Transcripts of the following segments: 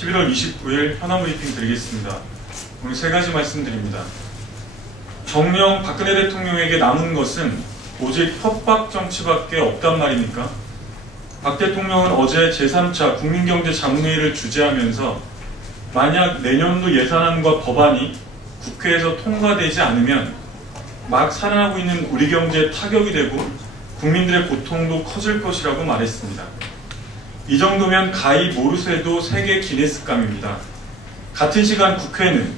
11월 29일 현안 브리핑 드리겠습니다. 오늘 세 가지 말씀드립니다. 정녕 박근혜 대통령에게 남은 것은 오직 협박 정치밖에 없단 말입니까? 박 대통령은 어제 제3차 국민경제자문회의를 주재하면서 만약 내년도 예산안과 법안이 국회에서 통과되지 않으면 막 살아나고 있는 우리 경제에 타격이 되고 국민들의 고통도 커질 것이라고 말했습니다. 이 정도면 가히 모르쇠도 세계 기네스감입니다. 같은 시간 국회는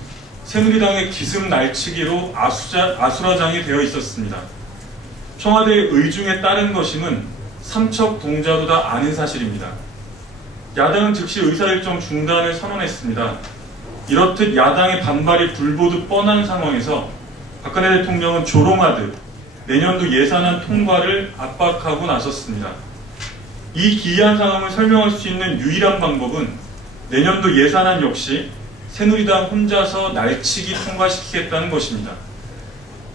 새누리당의 기습 날치기로 아수라장이 되어 있었습니다. 청와대의 의중에 따른 것임은 삼척동자도 다 아는 사실입니다. 야당은 즉시 의사일정 중단을 선언했습니다. 이렇듯 야당의 반발이 불보듯 뻔한 상황에서 박근혜 대통령은 조롱하듯 내년도 예산안 통과를 압박하고 나섰습니다. 이 기이한 상황을 설명할 수 있는 유일한 방법은 내년도 예산안 역시 새누리당 혼자서 날치기 통과시키겠다는 것입니다.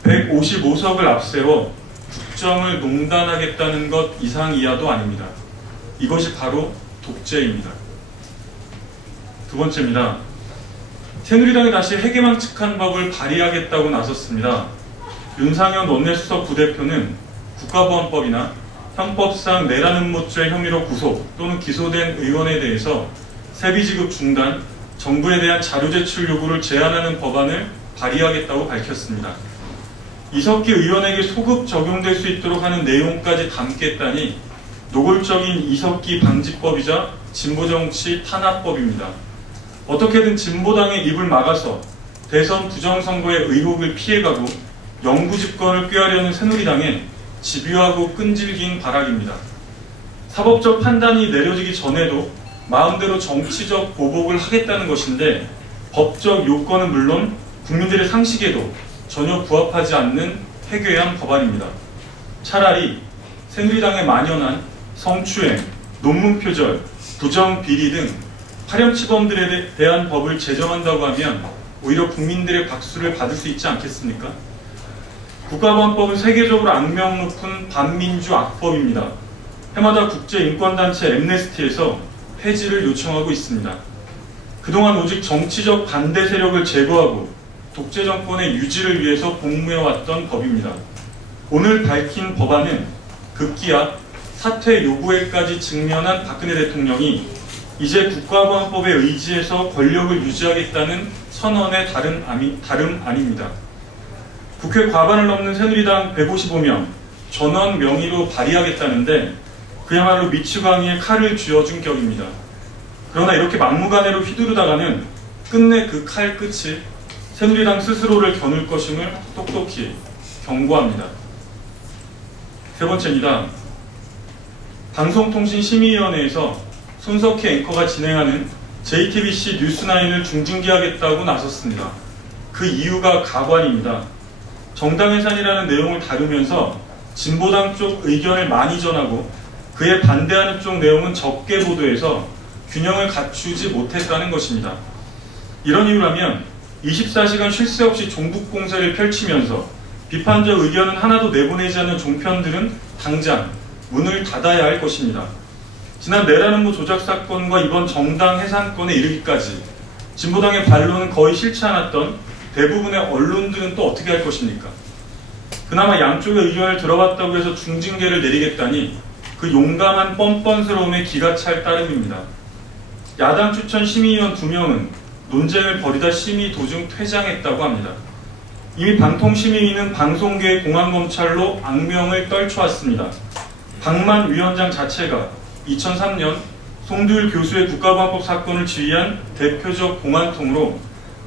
155석을 앞세워 국정을 농단하겠다는 것 이상 이하도 아닙니다. 이것이 바로 독재입니다. 두 번째입니다. 새누리당이 다시 해계망측한 법을 발의하겠다고 나섰습니다. 윤상현 원내수석 부대표는 국가보안법이나 형법상 내란 음모죄 혐의로 구속 또는 기소된 의원에 대해서 세비지급 중단, 정부에 대한 자료 제출 요구를 제한하는 법안을 발의하겠다고 밝혔습니다. 이석기 의원에게 소급 적용될 수 있도록 하는 내용까지 담겠다니 노골적인 이석기 방지법이자 진보정치 탄압법입니다. 어떻게든 진보당의 입을 막아서 대선 부정선거의 의혹을 피해가고 영구 집권을 꾀하려는 새누리당에 집요하고 끈질긴 발악입니다. 사법적 판단이 내려지기 전에도 마음대로 정치적 보복을 하겠다는 것인데 법적 요건은 물론 국민들의 상식에도 전혀 부합하지 않는 해괴한 법안입니다. 차라리 새누리당의 만연한 성추행, 논문 표절, 부정비리 등 파렴치범들에 대한 법을 제정한다고 하면 오히려 국민들의 박수를 받을 수 있지 않겠습니까? 국가보안법은 세계적으로 악명 높은 반민주 악법입니다. 해마다 국제인권단체 엠네스티에서 폐지를 요청하고 있습니다. 그동안 오직 정치적 반대 세력을 제거하고 독재 정권의 유지를 위해서 복무해왔던 법입니다. 오늘 밝힌 법안은 급기야 사퇴 요구에까지 직면한 박근혜 대통령이 이제 국가보안법에 의지해서 권력을 유지하겠다는 선언의 다름 아닙니다. 국회 과반을 넘는 새누리당 155명 전원 명의로 발의하겠다는데 그야말로 미추광이에 칼을 쥐어준 격입니다. 그러나 이렇게 막무가내로 휘두르다가는 끝내 그 칼 끝이 새누리당 스스로를 겨눌 것임을 똑똑히 경고합니다. 세 번째입니다. 방송통신심의위원회에서 손석희 앵커가 진행하는 JTBC 뉴스9을 중징계하겠다고 나섰습니다. 그 이유가 가관입니다. 정당해산이라는 내용을 다루면서 진보당 쪽 의견을 많이 전하고 그에 반대하는 쪽 내용은 적게 보도해서 균형을 갖추지 못했다는 것입니다. 이런 이유라면 24시간 쉴 새 없이 종북 공세를 펼치면서 비판적 의견은 하나도 내보내지 않는 종편들은 당장 문을 닫아야 할 것입니다. 지난 내란 음모 조작 사건과 이번 정당 해산건에 이르기까지 진보당의 반론은 거의 싫지 않았던 대부분의 언론들은 또 어떻게 할 것입니까? 그나마 양쪽의 의견을 들어봤다고 해서 중징계를 내리겠다니 그 용감한 뻔뻔스러움에 기가 찰 따름입니다. 야당 추천 심의위원 2명은 논쟁을 벌이다 심의 도중 퇴장했다고 합니다. 이미 방통심의위는 방송계의 공안검찰로 악명을 떨쳐왔습니다. 박만 위원장 자체가 2003년 송두율 교수의 국가보안법 사건을 지휘한 대표적 공안통으로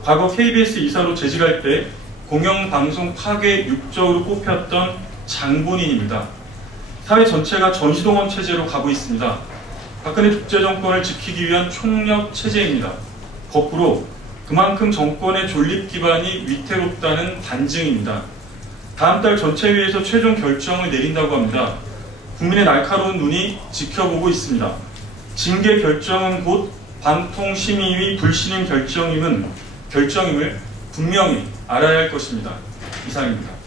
과거 KBS 이사로 재직할 때 공영방송 파괴 육적으로 꼽혔던 장본인입니다. 사회 전체가 전시동원 체제로 가고 있습니다. 박근혜 독재 정권을 지키기 위한 총력 체제입니다. 거꾸로 그만큼 정권의 존립 기반이 위태롭다는 반증입니다. 다음 달 전체회의에서 최종 결정을 내린다고 합니다. 국민의 날카로운 눈이 지켜보고 있습니다. 징계 결정은 곧 방통심의위 불신임 결정임을 분명히 알아야 할 것입니다. 이상입니다.